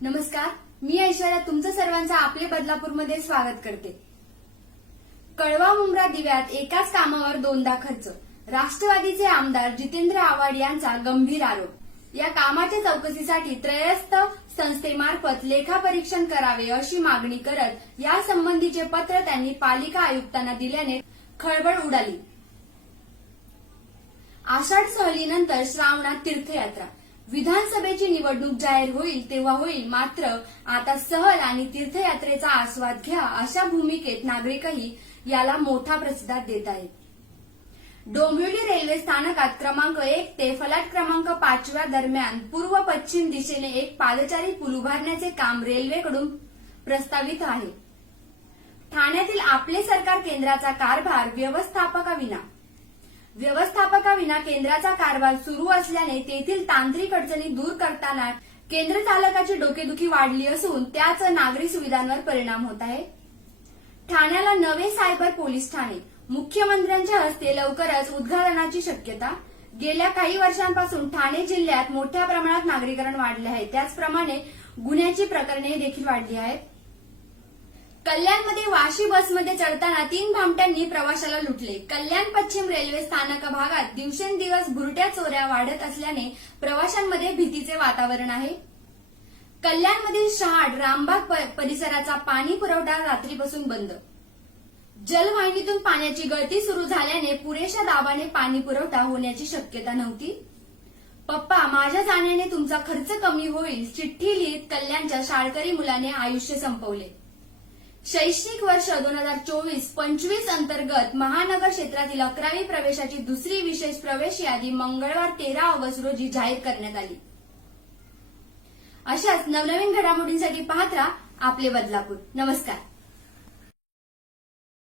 नमस्कार मी ऐश्वर्या तुमचं सर्वांचं आपले बदलापूरमध्ये स्वागत करते. कळवा मुंब्रा दिव्यात एकाच कामावर दोनदा खर्च. राष्ट्रवादीचे आमदार जितेंद्र आव्हाड यांचा गंभीर आरोप. या कामाच्या चौकशीसाठी त्रयस्थ संस्थेमार्फत लेखापरीक्षण करावे अशी मागणी करत यासंबंधीचे पत्र त्यांनी पालिका आयुक्तांना दिल्याने खळबळ उडाली. आषाढ सहलीनंतर श्रावणात तीर्थयात्रा. विधानसभेची निवडणूक जाहीर होईल तेव्हा होईल. मात्र आता सहल आणि तीर्थयात्रेचा आस्वाद घ्या अशा भूमिकेत नागरिकही याला मोठा प्रतिसाद देत आहेत. डोंबिवली रेल्वे स्थानकात क्रमांक एक ते फलाट क्रमांक पाचव्या दरम्यान पूर्व पश्चिम दिशेने एक पादचारी पूल उभारण्याचे काम रेल्वेकडून प्रस्तावित आहे. ठाण्यातील आपले सरकार केंद्राचा कारभार व्यवस्थापकाविना व्यवस्थापकाविना केंद्राचा कारभार सुरू असल्याने तेथील तांत्रिक अडचणी दूर करताना केंद्र चालकाची डोकेदुखी वाढली असून त्याच नागरी सुविधांवर परिणाम होत आहे. ठाण्याला नवे सायबर पोलीस ठाणे. मुख्यमंत्र्यांच्या हस्ते लवकरच उद्घाटनाची शक्यता. गेल्या काही वर्षांपासून ठाणे जिल्ह्यात मोठ्या प्रमाणात नागरीकरण वाढले आहे. त्याचप्रमाणे गुन्ह्याची प्रकरणे देखील वाढली आहेत. कल्याणमध्ये वाशी बसमध्ये चढताना तीन भामट्यांनी प्रवाशाला लुटले. कल्याण पश्चिम रेल्वे स्थानक भागात दिवसेंदिवस भुरट्या चोऱ्या वाढत असल्याने प्रवाशांमध्ये भीतीचे वातावरण आहे. कल्याणमधील शहाड रामबाग परिसराचा पाणी पुरवठा रात्रीपासून बंद. जलवाहिनीतून पाण्याची गळती सुरू झाल्याने पुरेशा दाबाने पाणी पुरवठा होण्याची शक्यता नव्हती. पप्पा माझ्या जाण्याने तुमचा खर्च कमी होईल चिठ्ठी लिहित कल्याणच्या शाळकरी मुलाने आयुष्य संपवले. शैक्षणिक वर्ष दोन हजार चोवीस पंचवीस अंतर्गत महानगर क्षेत्रातील अकरावी प्रवेशाची दुसरी विशेष प्रवेश यादी मंगळवार तेरा ऑगस्ट रोजी जाहीर करण्यात आली. अशाच नवनवीन घडामोडींसाठी पाहत राहा आपले बदलापूर. नमस्कार.